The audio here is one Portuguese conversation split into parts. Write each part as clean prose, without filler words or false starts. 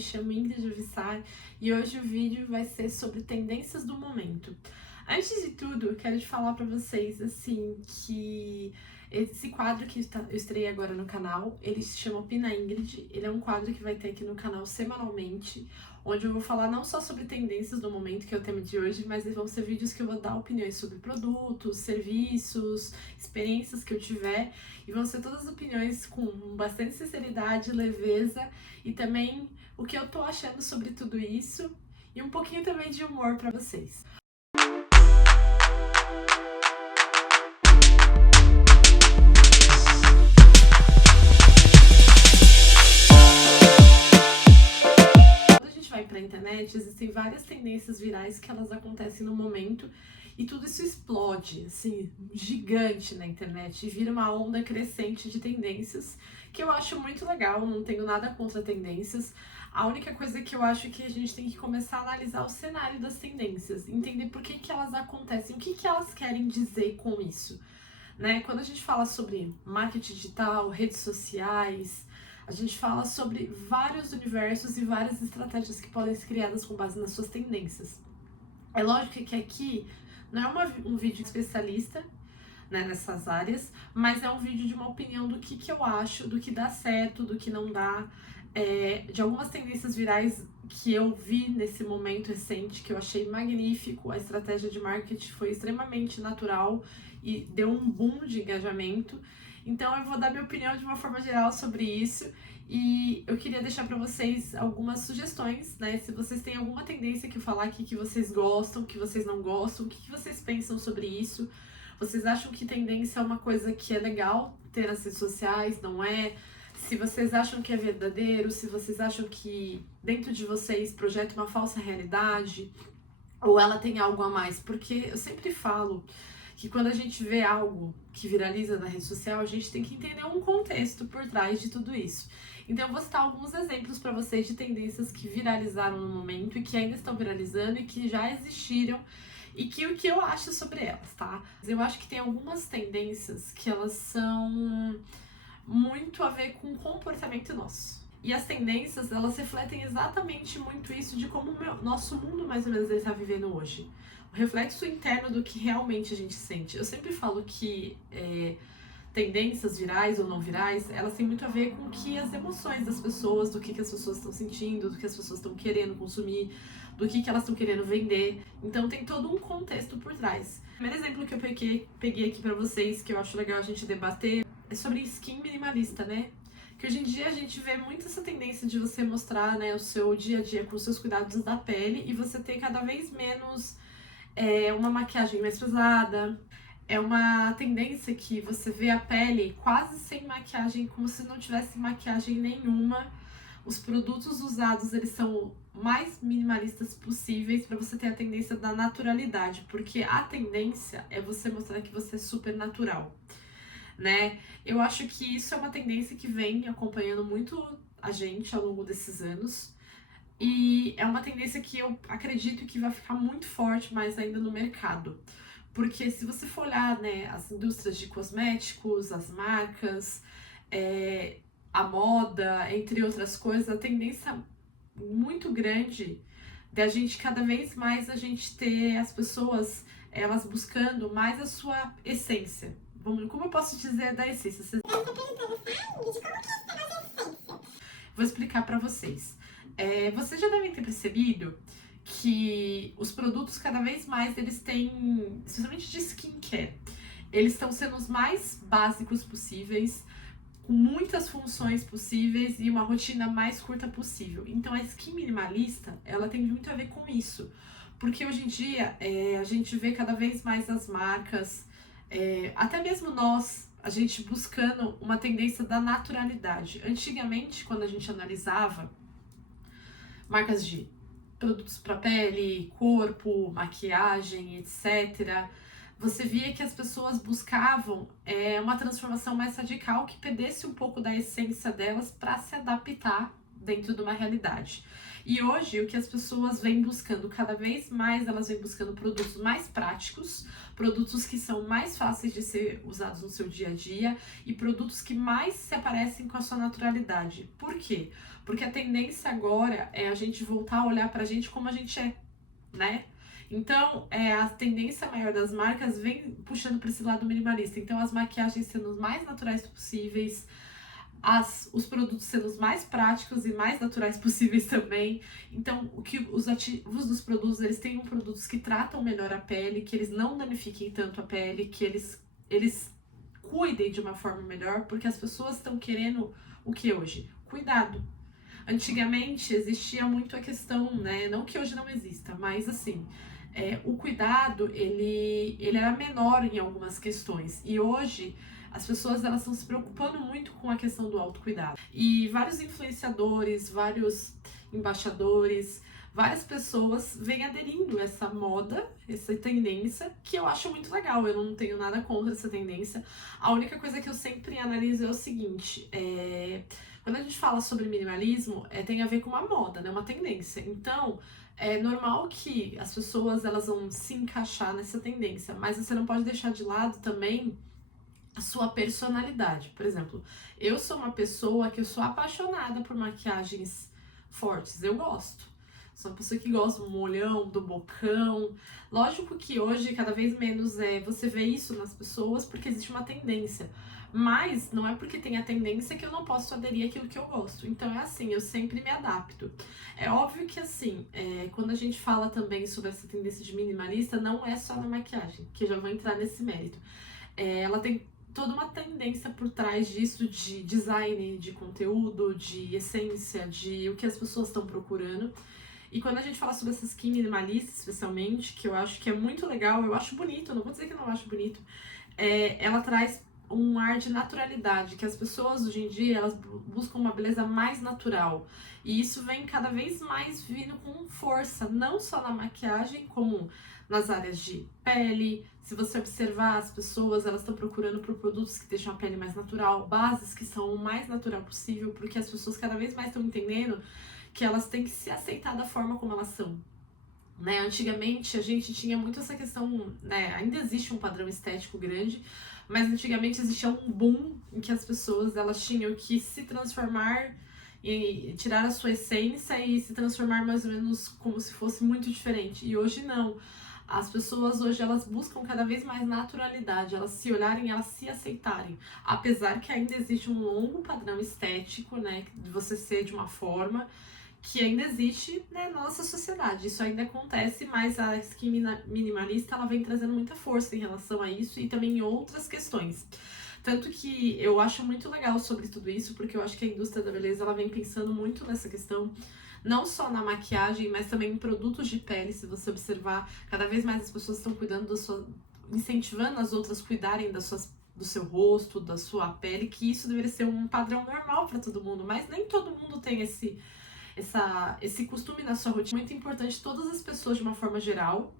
Me chamo Ingrid Vissar e hoje o vídeo vai ser sobre tendências do momento. Antes de tudo, eu quero te falar para vocês assim que esse quadro que eu estreiei agora no canal, ele se chama Opina Ingrid. Ele é um quadro que vai ter aqui no canal semanalmente, onde eu vou falar não só sobre tendências do momento, que é o tema de hoje, mas vão ser vídeos que eu vou dar opiniões sobre produtos, serviços, experiências que eu tiver, e vão ser todas opiniões com bastante sinceridade, leveza e também o que eu tô achando sobre tudo isso e um pouquinho também de humor para vocês. Quando a gente vai para a internet, existem várias tendências virais que elas acontecem no momento e tudo isso explode, assim, gigante na internet e vira uma onda crescente de tendências que eu acho muito legal, não tenho nada contra tendências. A única coisa que eu acho é que a gente tem que começar a analisar o cenário das tendências, entender por que elas acontecem, o que elas querem dizer com isso, né? Quando a gente fala sobre marketing digital, redes sociais, a gente fala sobre vários universos e várias estratégias que podem ser criadas com base nas suas tendências. É lógico que aqui não é um vídeo especialista, né, nessas áreas, mas é um vídeo de uma opinião do que eu acho, do que dá certo, do que não dá, de algumas tendências virais que eu vi nesse momento recente, que eu achei magnífico. A estratégia de marketing foi extremamente natural e deu um boom de engajamento. Então eu vou dar minha opinião de uma forma geral sobre isso. E eu queria deixar para vocês algumas sugestões, né? Se vocês têm alguma tendência que eu falar aqui que vocês gostam, que vocês não gostam, o que vocês pensam sobre isso? Vocês acham que tendência é uma coisa que é legal ter nas redes sociais, não é? Se vocês acham que é verdadeiro, se vocês acham que dentro de vocês projeta uma falsa realidade, ou ela tem algo a mais? Porque eu sempre falo que quando a gente vê algo que viraliza na rede social, a gente tem que entender um contexto por trás de tudo isso. Então eu vou citar alguns exemplos para vocês de tendências que viralizaram no momento e que ainda estão viralizando e que já existiram e que o que eu acho sobre elas, tá? Eu acho que tem algumas tendências que elas são muito a ver com o comportamento nosso. E as tendências, elas refletem exatamente muito isso de como o nosso mundo, mais ou menos, ele está vivendo hoje. O reflexo interno do que realmente a gente sente. Eu sempre falo que tendências virais ou não virais, elas têm muito a ver com que as emoções das pessoas, do que as pessoas estão sentindo, do que as pessoas estão querendo consumir, do que elas estão querendo vender. Então tem todo um contexto por trás. O primeiro exemplo que eu peguei aqui pra vocês, que eu acho legal a gente debater, é sobre skin minimalista, né? Que hoje em dia a gente vê muito essa tendência de você mostrar, né, o seu dia a dia com os seus cuidados da pele e você ter cada vez menos uma maquiagem mais pesada. É uma tendência que você vê a pele quase sem maquiagem, como se não tivesse maquiagem nenhuma. Os produtos usados, eles são mais minimalistas possíveis para você ter a tendência da naturalidade, porque a tendência é você mostrar que você é super natural, né? Eu acho que isso é uma tendência que vem acompanhando muito a gente ao longo desses anos. E é uma tendência que eu acredito que vai ficar muito forte mais ainda no mercado. Porque se você for olhar, né, as indústrias de cosméticos, as marcas, a moda, entre outras coisas, a tendência muito grande da gente cada vez mais a gente ter as pessoas elas buscando mais a sua essência. Como eu posso dizer da essência? Vou explicar para vocês. Vocês já devem ter percebido que os produtos cada vez mais eles têm, especialmente de skincare, eles estão sendo os mais básicos possíveis, com muitas funções possíveis e uma rotina mais curta possível. Então a skin minimalista, ela tem muito a ver com isso, porque hoje em dia a gente vê cada vez mais as marcas, até mesmo nós, a gente buscando uma tendência da naturalidade. Antigamente, quando a gente analisava marcas de produtos para pele, corpo, maquiagem, etc., você via que as pessoas buscavam uma transformação mais radical que perdesse um pouco da essência delas para se adaptar dentro de uma realidade. E hoje, o que as pessoas vêm buscando cada vez mais, elas vêm buscando produtos mais práticos, produtos que são mais fáceis de ser usados no seu dia a dia e produtos que mais se aparecem com a sua naturalidade. Por quê? Porque a tendência agora é a gente voltar a olhar pra gente como a gente é, né? Então, a tendência maior das marcas vem puxando para esse lado minimalista. Então, as maquiagens sendo os mais naturais possíveis, os produtos sendo os mais práticos e mais naturais possíveis também. Então, o que os ativos dos produtos, eles têm produtos que tratam melhor a pele, que eles não danifiquem tanto a pele, que eles cuidem de uma forma melhor, porque as pessoas estão querendo o que hoje? Cuidado. Antigamente existia muito a questão, né? Não que hoje não exista, mas assim, o cuidado ele era menor em algumas questões. E hoje as pessoas elas estão se preocupando muito com a questão do autocuidado. E vários influenciadores, vários embaixadores, várias pessoas vêm aderindo a essa moda, essa tendência, que eu acho muito legal. Eu não tenho nada contra essa tendência. A única coisa que eu sempre analiso é o seguinte: quando a gente fala sobre minimalismo, tem a ver com uma moda, né? Uma tendência. Então, é normal que as pessoas elas vão se encaixar nessa tendência, mas você não pode deixar de lado também a sua personalidade. Por exemplo, eu sou uma pessoa que eu sou apaixonada por maquiagens fortes, eu gosto. Sou uma pessoa que gosta do molhão, do bocão. Lógico que hoje, cada vez menos, você vê isso nas pessoas porque existe uma tendência. Mas não é porque tem a tendência que eu não posso aderir àquilo que eu gosto. Então é assim, eu sempre me adapto. É óbvio que assim, quando a gente fala também sobre essa tendência de minimalista, não é só na maquiagem, que eu já vou entrar nesse mérito. Ela tem toda uma tendência por trás disso de design, de conteúdo, de essência, de o que as pessoas estão procurando. E quando a gente fala sobre essa skin minimalista, especialmente, que eu acho que é muito legal, eu acho bonito, não vou dizer que eu não acho bonito, ela traz um ar de naturalidade, que as pessoas hoje em dia, elas buscam uma beleza mais natural. E isso vem cada vez mais vindo com força, não só na maquiagem, como nas áreas de pele. Se você observar, as pessoas, elas estão procurando por produtos que deixam a pele mais natural, bases que são o mais natural possível, porque as pessoas cada vez mais estão entendendo que elas têm que se aceitar da forma como elas são. Né? Antigamente a gente tinha muito essa questão, né? Ainda existe um padrão estético grande, mas antigamente existia um boom em que as pessoas elas tinham que se transformar e tirar a sua essência e se transformar mais ou menos como se fosse muito diferente. E hoje não. As pessoas hoje elas buscam cada vez mais naturalidade, elas se olharem, elas se aceitarem. Apesar que ainda existe um longo padrão estético, né, de você ser de uma forma que ainda existe, né, na nossa sociedade. Isso ainda acontece, mas a skin minimalista ela vem trazendo muita força em relação a isso e também em outras questões. Tanto que eu acho muito legal sobre tudo isso, porque eu acho que a indústria da beleza ela vem pensando muito nessa questão, não só na maquiagem, mas também em produtos de pele. Se você observar, cada vez mais as pessoas estão cuidando da sua, incentivando as outras a cuidarem do seu rosto, da sua pele, que isso deveria ser um padrão normal para todo mundo, mas nem todo mundo tem esse costume na sua rotina. É muito importante todas as pessoas, de uma forma geral,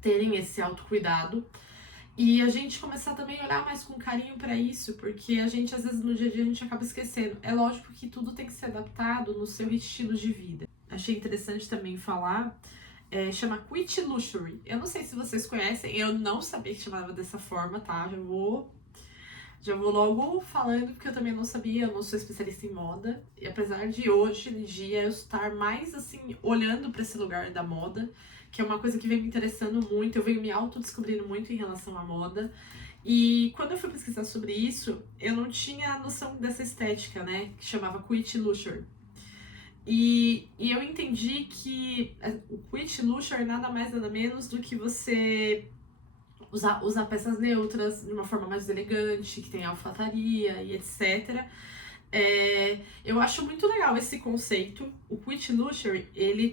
terem esse autocuidado e a gente começar também a olhar mais com carinho para isso, porque a gente, às vezes, no dia a dia, a gente acaba esquecendo. É lógico que tudo tem que ser adaptado no seu estilo de vida. Achei interessante também falar, chama Quit Luxury. Eu não sei se vocês conhecem, eu não sabia que chamava dessa forma, tá? Já vou logo falando, porque eu também não sabia, eu não sou especialista em moda. E apesar de hoje em dia eu estar mais assim, olhando para esse lugar da moda, que é uma coisa que vem me interessando muito, eu venho me autodescobrindo muito em relação à moda. E quando eu fui pesquisar sobre isso, eu não tinha noção dessa estética, né? Que chamava Quit Luxury. E eu entendi que o Quit Luxury nada mais nada menos do que você usar peças neutras de uma forma mais elegante, que tem alfataria e etc. Eu acho muito legal esse conceito. O Quit Luxury, ele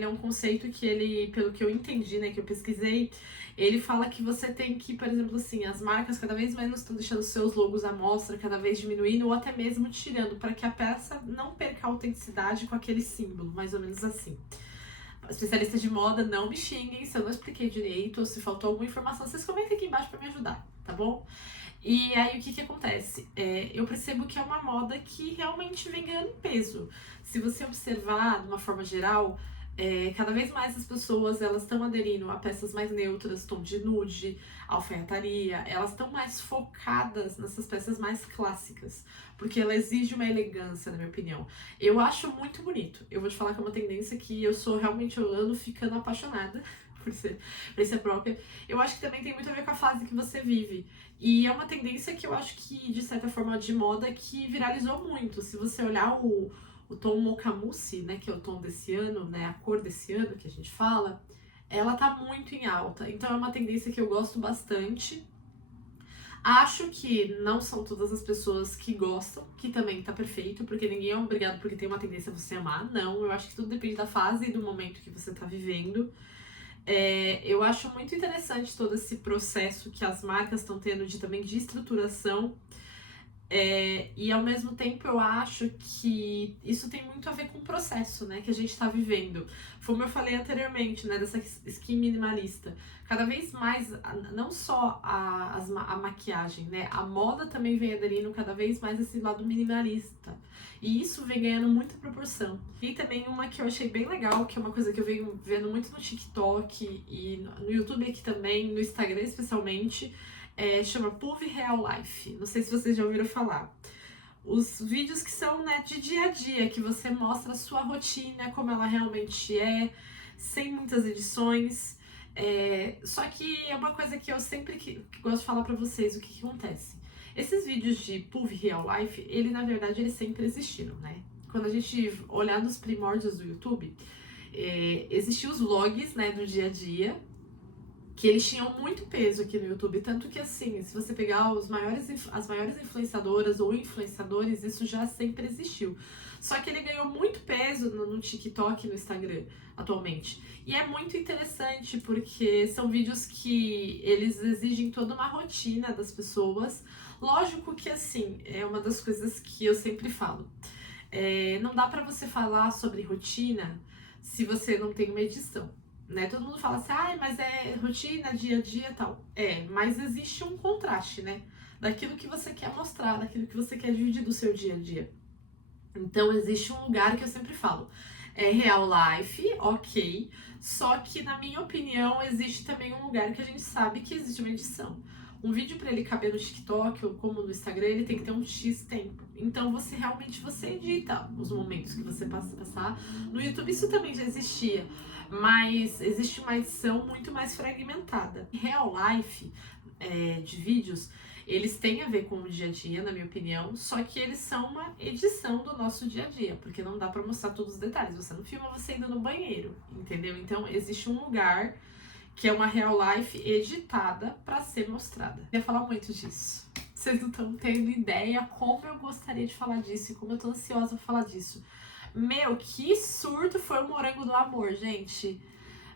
é um conceito que ele, pelo que eu entendi, né, que eu pesquisei, ele fala que você tem que, por exemplo, assim, as marcas cada vez menos estão deixando seus logos à mostra, cada vez diminuindo ou até mesmo tirando, para que a peça não perca a autenticidade com aquele símbolo, mais ou menos assim. Especialistas de moda, não me xinguem se eu não expliquei direito ou se faltou alguma informação. Vocês comentem aqui embaixo pra me ajudar, tá bom? E aí, o que que acontece? Eu percebo que é uma moda que realmente vem ganhando peso. Se você observar de uma forma geral, cada vez mais as pessoas elas estão aderindo a peças mais neutras, tom de nude, alfaiataria, elas estão mais focadas nessas peças mais clássicas, porque ela exige uma elegância, na minha opinião. Eu acho muito bonito. Eu vou te falar que é uma tendência que eu sou realmente, eu ando ficando apaixonada por ser própria. Eu acho que também tem muito a ver com a fase que você vive. E é uma tendência que eu acho que, de certa forma, de moda que viralizou muito. Se você olhar o tom Mocha Mousse, né, que é o tom desse ano, né, a cor desse ano que a gente fala, ela tá muito em alta. Então é uma tendência que eu gosto bastante. Acho que não são todas as pessoas que gostam, que também tá perfeito, porque ninguém é obrigado porque tem uma tendência a você amar. Não, eu acho que tudo depende da fase e do momento que você tá vivendo. Eu acho muito interessante todo esse processo que as marcas estão tendo também de estruturação. E ao mesmo tempo eu acho que isso tem muito a ver com o processo, né, que a gente está vivendo. Como eu falei anteriormente, né, dessa skin minimalista. Cada vez mais, não só a maquiagem, né, a moda também vem aderindo cada vez mais esse lado minimalista. E isso vem ganhando muita proporção. E também uma que eu achei bem legal, que é uma coisa que eu venho vendo muito no TikTok e no YouTube aqui também, no Instagram especialmente, chama PUV Real Life. Não sei se vocês já ouviram falar. Os vídeos que são, né, de dia a dia, que você mostra a sua rotina, como ela realmente é, sem muitas edições. Só que é uma coisa que eu sempre que gosto de falar pra vocês, o que acontece. Esses vídeos de PUV Real Life, ele na verdade eles sempre existiram, né? Quando a gente olhar nos primórdios do YouTube, existiam os vlogs, né, do dia a dia, que eles tinham muito peso aqui no YouTube, tanto que assim, se você pegar as maiores influenciadoras ou influenciadores, isso já sempre existiu. Só que ele ganhou muito peso no TikTok e no Instagram atualmente. E é muito interessante porque são vídeos que eles exigem toda uma rotina das pessoas. Lógico que assim, é uma das coisas que eu sempre falo. Não dá pra você falar sobre rotina se você não tem uma edição. Né? Todo mundo fala assim, mas é rotina, dia a dia e tal. Mas existe um contraste, né? Daquilo que você quer mostrar, daquilo que você quer dividir do seu dia a dia. Então existe um lugar que eu sempre falo. É real life, ok. Só que, na minha opinião, existe também um lugar que a gente sabe que existe uma edição. Um vídeo para ele caber no TikTok ou como no Instagram, ele tem que ter um X tempo. Então você edita os momentos que você passa a passar. No YouTube isso também já existia, mas existe uma edição muito mais fragmentada. Real life de vídeos, eles têm a ver com o dia a dia, na minha opinião, só que eles são uma edição do nosso dia a dia, porque não dá pra mostrar todos os detalhes. Você não filma você indo no banheiro, entendeu? Então existe um lugar que é uma real life editada pra ser mostrada. Eu ia falar muito disso. Vocês não estão tendo ideia como eu gostaria de falar disso e como eu tô ansiosa pra falar disso. Meu, que surto foi o Morango do Amor, gente.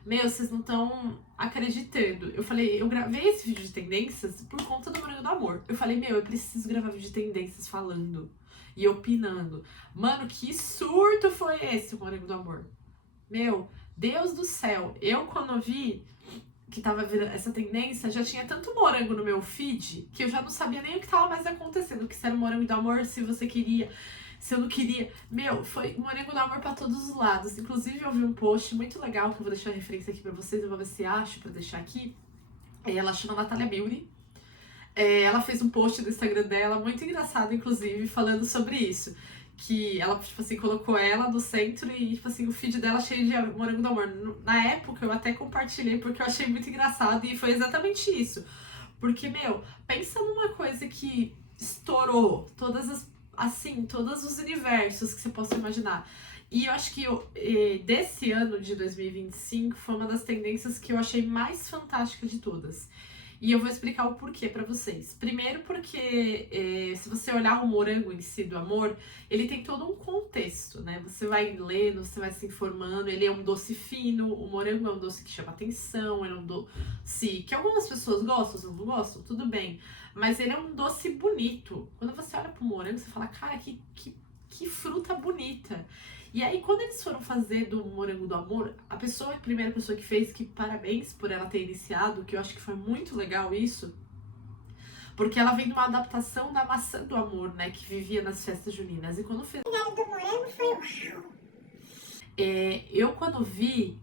Meu, vocês não estão acreditando. Eu gravei esse vídeo de tendências por conta do Morango do Amor. Eu falei, eu preciso gravar vídeo de tendências falando e opinando. Mano, que surto foi esse, o Morango do Amor? Meu, Deus do céu. Eu, quando vi que tava virando essa tendência, já tinha tanto morango no meu feed que eu já não sabia nem o que tava mais acontecendo. Que se era o Morango do Amor, se você queria... Se eu não queria... foi Morango do Amor pra todos os lados. Inclusive, eu vi um post muito legal, que eu vou deixar a referência aqui pra vocês. Eu vou ver se acho pra deixar aqui. Ela chama Natália Beauty. Ela fez um post no Instagram dela, muito engraçado, inclusive, falando sobre isso. Que ela, tipo assim, colocou ela no centro e, tipo assim, o feed dela cheio de Morango do Amor. Na época, eu até compartilhei porque eu achei muito engraçado e foi exatamente isso. Porque, pensa numa coisa que estourou todos os universos que você possa imaginar. E eu acho que desse ano de 2025 foi uma das tendências que eu achei mais fantástica de todas. E eu vou explicar o porquê pra vocês. Primeiro porque, se você olhar o morango em si do amor, ele tem todo um contexto, né? Você vai lendo, você vai se informando, ele é um doce fino, o morango é um doce que chama atenção, ele é um doce que algumas pessoas gostam, outras não gostam, tudo bem. Mas ele é um doce bonito. Quando você olha pro morango, você fala, cara, que fruta bonita. E aí, quando eles foram fazer do Morango do Amor, a primeira pessoa que fez, que parabéns por ela ter iniciado, que eu acho que foi muito legal isso, porque ela vem de uma adaptação da Maçã do Amor, né, que vivia nas festas juninas. E quando fez... O do morango foi uau. Eu quando vi,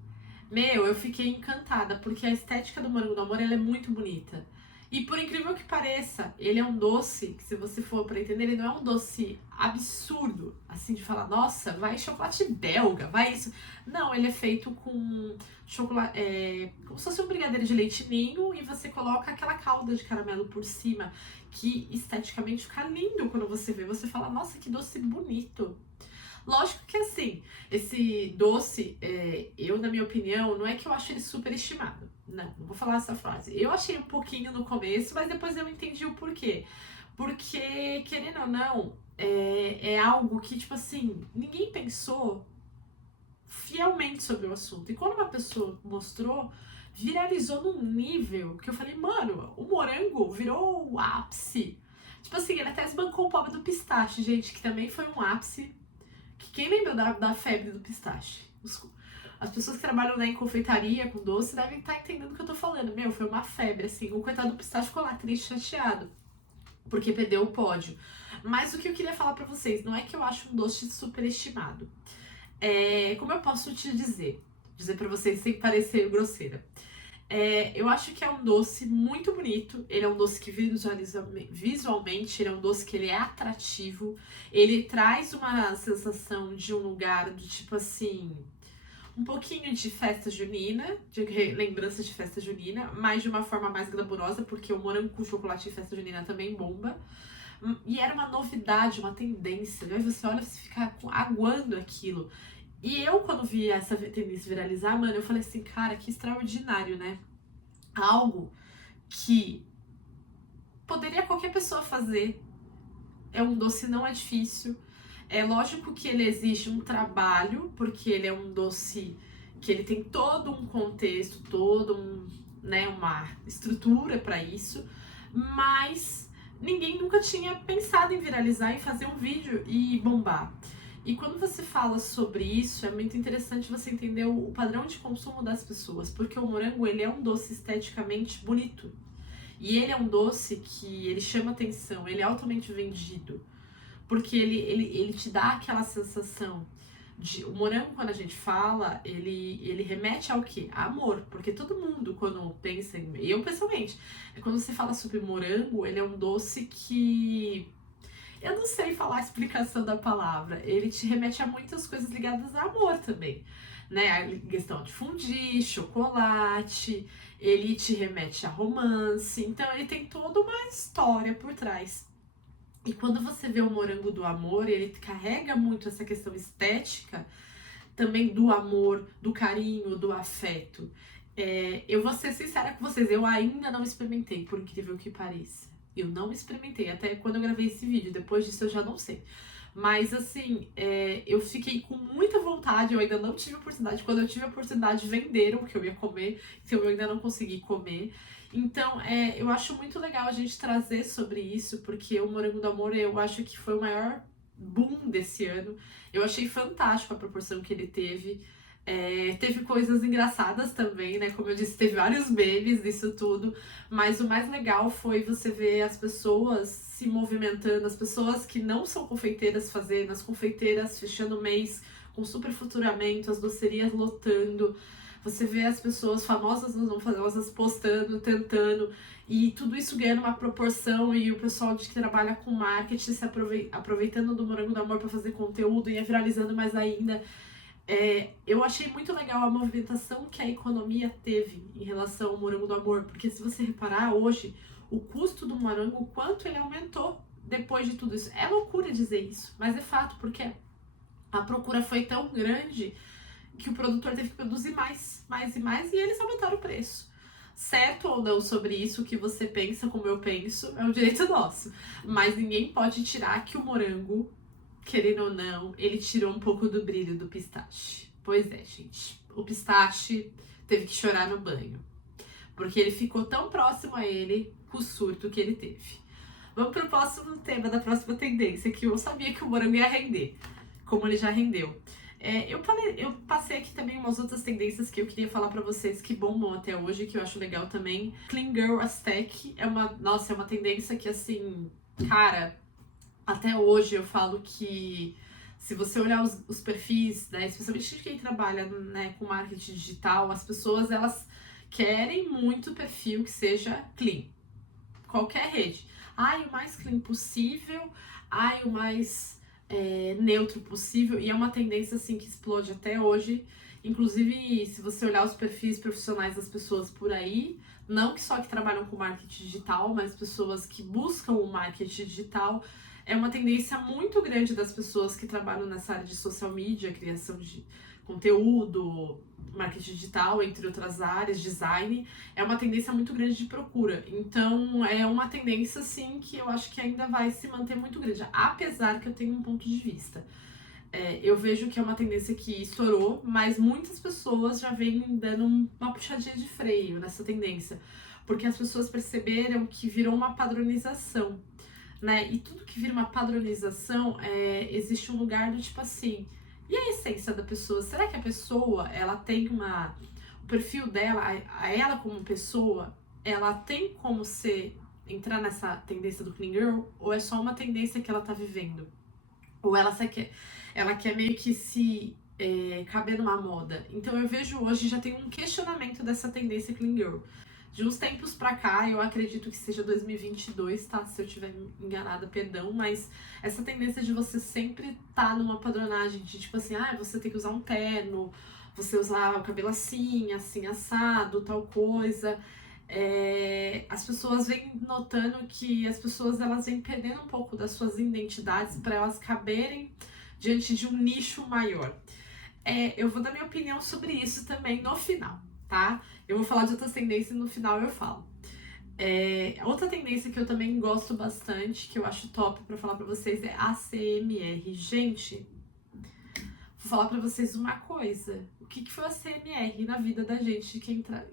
eu fiquei encantada, porque a estética do Morango do Amor, ela é muito bonita. E por incrível que pareça, ele é um doce, que se você for pra entender, ele não é um doce absurdo, assim, de falar, nossa, vai chocolate belga, vai isso. Não, ele é feito com chocolate, como se fosse um brigadeiro de leite ninho, e você coloca aquela calda de caramelo por cima, que esteticamente fica lindo quando você vê. Você fala, nossa, que doce bonito. Lógico que assim, esse doce, eu, na minha opinião, não é que eu acho ele superestimado. Não vou falar essa frase. Eu achei um pouquinho no começo, mas depois eu entendi o porquê. Porque, querendo ou não, é algo que, tipo assim, ninguém pensou fielmente sobre o assunto. E quando uma pessoa mostrou, viralizou num nível que eu falei, mano, o morango virou o ápice. Tipo assim, ele até esbancou o pobre do pistache, gente, que também foi um ápice. Que quem lembra da febre do pistache? As pessoas que trabalham em confeitaria com doce devem estar entendendo o que eu tô falando. Foi uma febre, assim. O coitado do pistache ficou lá triste, chateado, porque perdeu o pódio. Mas o que eu queria falar pra vocês, não é que eu acho um doce superestimado. Como eu posso te dizer pra vocês sem parecer grosseira. Eu acho que é um doce muito bonito. Ele é um doce que visualmente, ele é um doce que ele é atrativo. Ele traz uma sensação de um lugar do tipo assim, um pouquinho de festa junina, de lembrança de festa junina, mas de uma forma mais glamurosa, porque o morango com chocolate em festa junina também bomba. E era uma novidade, uma tendência, né? Você olha, você fica aguando aquilo. E eu, quando vi essa tendência viralizar, mano, eu falei assim, cara, que extraordinário, né? Algo que poderia qualquer pessoa fazer. É um doce, não é difícil. É lógico que ele exige um trabalho, porque ele é um doce que ele tem todo um contexto, uma estrutura para isso, mas ninguém nunca tinha pensado em viralizar e fazer um vídeo e bombar. E quando você fala sobre isso, é muito interessante você entender o padrão de consumo das pessoas, porque o morango, ele é um doce esteticamente bonito. E ele é um doce que ele chama atenção, ele é altamente vendido, porque ele te dá aquela sensação de... O morango, quando a gente fala, ele remete ao quê? A amor, porque todo mundo, quando pensa em... Eu, pessoalmente, quando você fala sobre morango, ele é um doce que... Eu não sei falar a explicação da palavra. Ele te remete a muitas coisas ligadas a amor também, né? A questão de fundir, chocolate, ele te remete a romance. Então ele tem toda uma história por trás. E quando você vê o Morango do Amor, ele carrega muito essa questão estética, também do amor, do carinho, do afeto. Eu vou ser sincera com vocês, eu ainda não experimentei, por incrível que pareça. Eu não experimentei, até quando eu gravei esse vídeo, depois disso eu já não sei. Mas assim, eu fiquei com muita vontade, eu ainda não tive oportunidade. Quando eu tive a oportunidade, venderam o que eu ia comer, então eu ainda não consegui comer. Então, eu acho muito legal a gente trazer sobre isso, porque o Morango do Amor, eu acho que foi o maior boom desse ano. Eu achei fantástico a proporção que ele teve. Teve coisas engraçadas também, né? Como eu disse, teve vários memes disso tudo. Mas o mais legal foi você ver as pessoas se movimentando, as pessoas que não são confeiteiras fazendo, as confeiteiras fechando o mês com super faturamento, as docerias lotando. Você vê as pessoas famosas ou não famosas postando, tentando, e tudo isso ganhando uma proporção, e o pessoal que trabalha com marketing se aproveitando do Morango do Amor para fazer conteúdo e viralizando mais ainda. Eu achei muito legal a movimentação que a economia teve em relação ao Morango do Amor, porque se você reparar hoje, o custo do morango, o quanto ele aumentou depois de tudo isso. É loucura dizer isso, mas é fato, porque a procura foi tão grande que o produtor teve que produzir mais e mais, e eles aumentaram o preço. Certo ou não sobre isso, o que você pensa, como eu penso, é um direito nosso. Mas ninguém pode tirar que o morango, querendo ou não, ele tirou um pouco do brilho do pistache. Pois é, gente. O pistache teve que chorar no banho, porque ele ficou tão próximo a ele com o surto que ele teve. Vamos pro próximo tema da próxima tendência, que eu sabia que o morango ia render, como ele já rendeu. Eu passei aqui também umas outras tendências que eu queria falar pra vocês que bombam até hoje, que eu acho legal também. Clean Girl Aesthetic é uma tendência que, assim, cara, até hoje eu falo que se você olhar os perfis, né, especialmente de quem trabalha, né, com marketing digital, as pessoas, elas querem muito perfil que seja clean. Qualquer rede. Ai, o mais clean possível, ai, o mais neutro possível, e é uma tendência assim que explode até hoje. Inclusive, se você olhar os perfis profissionais das pessoas por aí, não que só que trabalham com marketing digital, mas pessoas que buscam o marketing digital, é uma tendência muito grande das pessoas que trabalham nessa área de social media, criação de conteúdo, marketing digital, entre outras áreas, design, é uma tendência muito grande de procura. Então, é uma tendência, assim, que eu acho que ainda vai se manter muito grande, apesar que eu tenho um ponto de vista. Eu vejo que é uma tendência que estourou, mas muitas pessoas já vêm dando uma puxadinha de freio nessa tendência, porque as pessoas perceberam que virou uma padronização, né? E tudo que vira uma padronização, existe um lugar do tipo assim, e a essência da pessoa? Será que a pessoa, ela tem o perfil dela, ela como pessoa, ela tem como entrar nessa tendência do clean girl? Ou é só uma tendência que ela tá vivendo? Ou ela quer meio que se caber numa moda? Então eu vejo hoje, já tem um questionamento dessa tendência clean girl. De uns tempos pra cá, eu acredito que seja 2022, tá? Se eu estiver enganada, perdão, mas essa tendência de você sempre tá numa padronagem de tipo assim, você tem que usar um terno, você usar o cabelo assim, assim, assado, tal coisa. As pessoas vêm notando que as pessoas, elas vêm perdendo um pouco das suas identidades para elas caberem diante de um nicho maior. Eu vou dar minha opinião sobre isso também no final, tá? Eu vou falar de outras tendências e no final eu falo. Outra tendência que eu também gosto bastante, que eu acho top pra falar pra vocês, é ACMR. Gente, vou falar pra vocês uma coisa. O que foi a ACMR na vida da gente,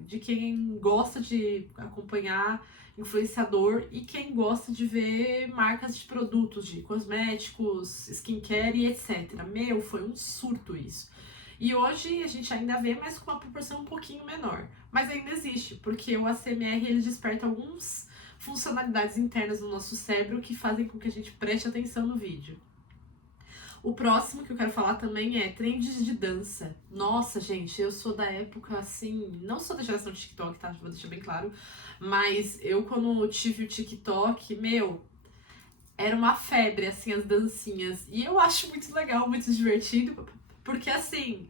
de quem gosta de acompanhar influenciador e quem gosta de ver marcas de produtos, de cosméticos, skincare e etc. Meu, foi um surto isso. E hoje a gente ainda vê, mas com uma proporção um pouquinho menor. Mas ainda existe, porque o ACMR, ele desperta algumas funcionalidades internas do nosso cérebro que fazem com que a gente preste atenção no vídeo. O próximo que eu quero falar também é trends de dança. Nossa, gente, eu sou da época, assim, não sou da geração de TikTok, tá? Vou deixar bem claro. Mas eu, quando tive o TikTok, era uma febre, assim, as dancinhas. E eu acho muito legal, muito divertido, porque, assim,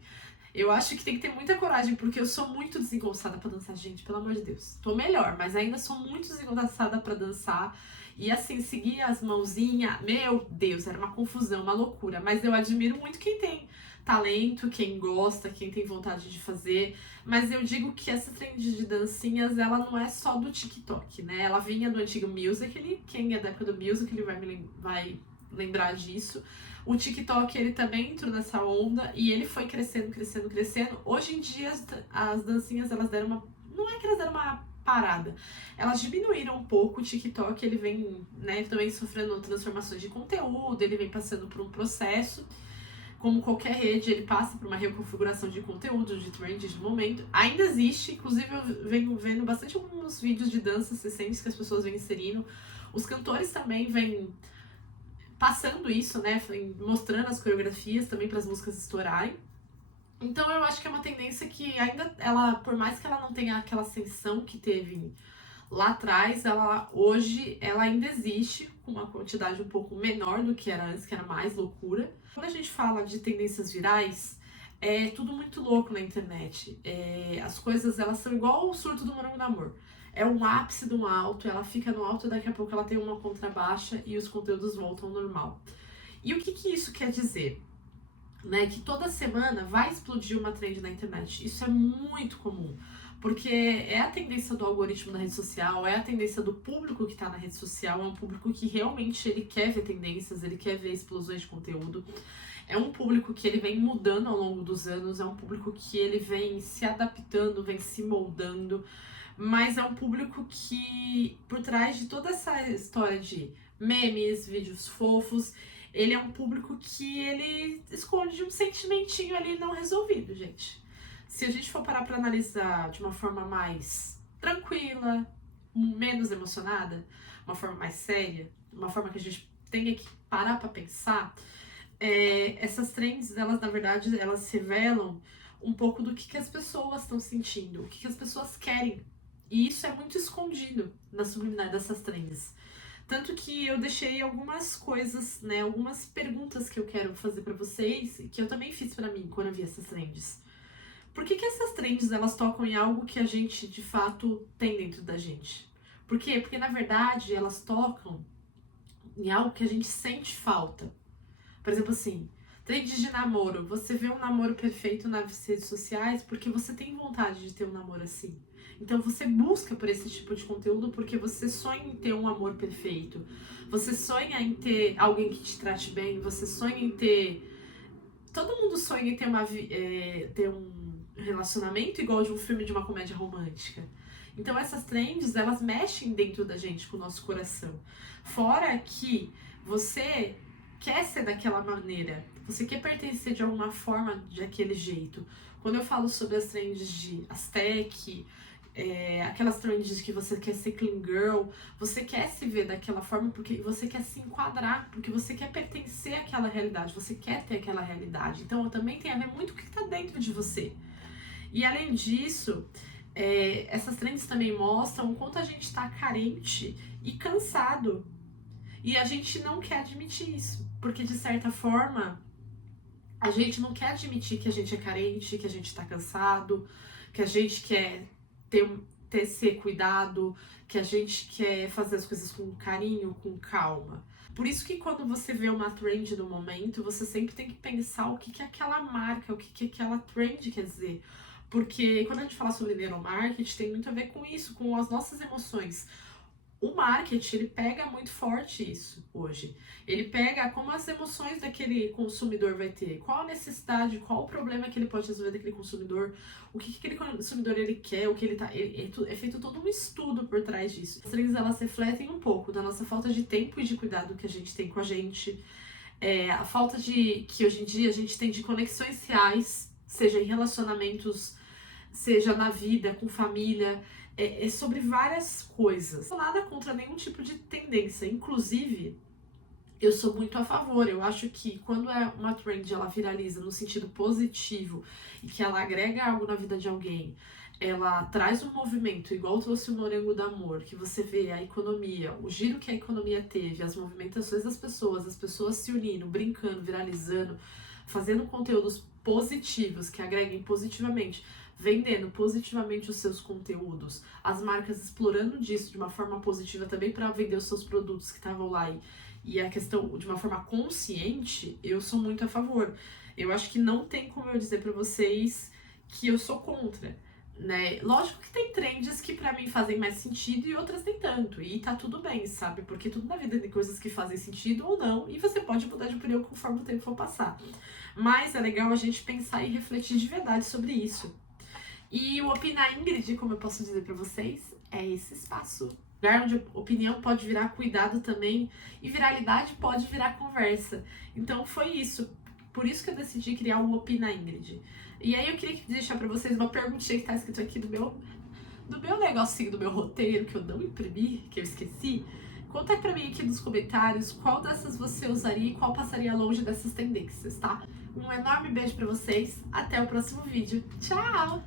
eu acho que tem que ter muita coragem, porque eu sou muito desengonçada pra dançar, gente, pelo amor de Deus. Tô melhor, mas ainda sou muito desengonçada pra dançar. E assim, seguir as mãozinhas, meu Deus, era uma confusão, uma loucura. Mas eu admiro muito quem tem talento, quem gosta, quem tem vontade de fazer. Mas eu digo que essa trend de dancinhas, ela não é só do TikTok, né? Ela vinha do antigo Musical.ly, quem é da época do Musical.ly vai lembrar disso. O TikTok, ele também entrou nessa onda e ele foi crescendo, crescendo, crescendo. Hoje em dia, as dancinhas, elas deram uma... Não é que elas deram uma parada. Elas diminuíram um pouco. O TikTok, ele vem, né, também sofrendo transformações de conteúdo, ele vem passando por um processo. Como qualquer rede, ele passa por uma reconfiguração de conteúdo, de trends, de momento. Ainda existe, inclusive eu venho vendo bastante alguns vídeos de danças recentes que as pessoas vêm inserindo. Os cantores também vêm passando isso, né, mostrando as coreografias também para as músicas estourarem. Então eu acho que é uma tendência que ainda, ela, por mais que ela não tenha aquela ascensão que teve lá atrás, hoje ela ainda existe com uma quantidade um pouco menor do que era antes, que era mais loucura. Quando a gente fala de tendências virais, é tudo muito louco na internet. As coisas, elas são igual o surto do Morango do Amor. É um ápice de um alto, ela fica no alto, daqui a pouco ela tem uma contrabaixa e os conteúdos voltam ao normal. E o que isso quer dizer? Né, que toda semana vai explodir uma trend na internet. Isso é muito comum, porque é a tendência do algoritmo da rede social, é a tendência do público que está na rede social, é um público que realmente ele quer ver tendências, ele quer ver explosões de conteúdo. É um público que ele vem mudando ao longo dos anos, é um público que ele vem se adaptando, vem se moldando, mas é um público que, por trás de toda essa história de memes, vídeos fofos, ele é um público que ele esconde um sentimentinho ali não resolvido, gente. Se a gente for parar pra analisar de uma forma mais tranquila, menos emocionada, uma forma mais séria, uma forma que a gente tenha que parar pra pensar, essas trends, elas na verdade, elas revelam um pouco do que as pessoas estão sentindo, o que as pessoas querem. E isso é muito escondido na subliminar dessas trends. Tanto que eu deixei algumas coisas, né, algumas perguntas que eu quero fazer pra vocês, que eu também fiz pra mim quando eu vi essas trends. Por que essas trends, elas tocam em algo que a gente, de fato, tem dentro da gente? Por quê? Porque, na verdade, elas tocam em algo que a gente sente falta. Por exemplo, assim, trends de namoro. Você vê um namoro perfeito nas redes sociais porque você tem vontade de ter um namoro assim. Então você busca por esse tipo de conteúdo porque você sonha em ter um amor perfeito. Você sonha em ter alguém que te trate bem. Você sonha em ter... Todo mundo sonha em ter um relacionamento igual de um filme de uma comédia romântica. Então essas trends, elas mexem dentro da gente, com o nosso coração. Fora que você quer ser daquela maneira, você quer pertencer de alguma forma daquele jeito. Quando eu falo sobre as trends de Aztec, aquelas trends que você quer ser clean girl, você quer se ver daquela forma porque você quer se enquadrar, porque você quer pertencer àquela realidade, você quer ter aquela realidade. Então também tem a ver muito com o que está dentro de você. E além disso, essas trends também mostram o quanto a gente está carente e cansado. E a gente não quer admitir isso, porque de certa forma a gente não quer admitir que a gente é carente, que a gente tá cansado, que a gente quer ser cuidado, que a gente quer fazer as coisas com carinho, com calma. Por isso que quando você vê uma trend no momento, você sempre tem que pensar o que aquela marca, o que aquela trend quer dizer. Porque quando a gente fala sobre neuromarketing, tem muito a ver com isso, com as nossas emoções. O marketing, ele pega muito forte isso hoje. Ele pega como as emoções daquele consumidor vai ter, qual a necessidade, qual o problema que ele pode resolver daquele consumidor, o que aquele consumidor ele quer, o que ele tá... É feito todo um estudo por trás disso. As trends, elas refletem um pouco da nossa falta de tempo e de cuidado que a gente tem com a gente, a falta de que hoje em dia a gente tem de conexões reais, seja em relacionamentos, seja na vida, com família, sobre várias coisas. Não sou nada contra nenhum tipo de tendência, inclusive eu sou muito a favor. Eu acho que quando uma trend ela viraliza no sentido positivo e que ela agrega algo na vida de alguém, ela traz um movimento, igual trouxe o Morango do Amor, que você vê a economia, o giro que a economia teve, as movimentações das pessoas, as pessoas se unindo, brincando, viralizando, fazendo conteúdos positivos que agreguem positivamente, vendendo positivamente os seus conteúdos, as marcas explorando disso de uma forma positiva também para vender os seus produtos que estavam lá e a questão de uma forma consciente, eu sou muito a favor. Eu acho que não tem como eu dizer para vocês que eu sou contra, né? Lógico que tem trends que pra mim fazem mais sentido e outras nem tanto, e tá tudo bem, sabe? Porque tudo na vida tem coisas que fazem sentido ou não, e você pode mudar de opinião conforme o tempo for passar. Mas é legal a gente pensar e refletir de verdade sobre isso. E o Opina Ingrid, como eu posso dizer pra vocês, é esse espaço. Lugar onde opinião pode virar cuidado também, e viralidade pode virar conversa. Então foi isso. Por isso que eu decidi criar o Opina Ingrid. E aí eu queria deixar pra vocês uma perguntinha que tá escrito aqui do meu negocinho, do meu roteiro, que eu não imprimi, que eu esqueci. Conta pra mim aqui nos comentários qual dessas você usaria e qual passaria longe dessas tendências, tá? Um enorme beijo pra vocês, até o próximo vídeo. Tchau!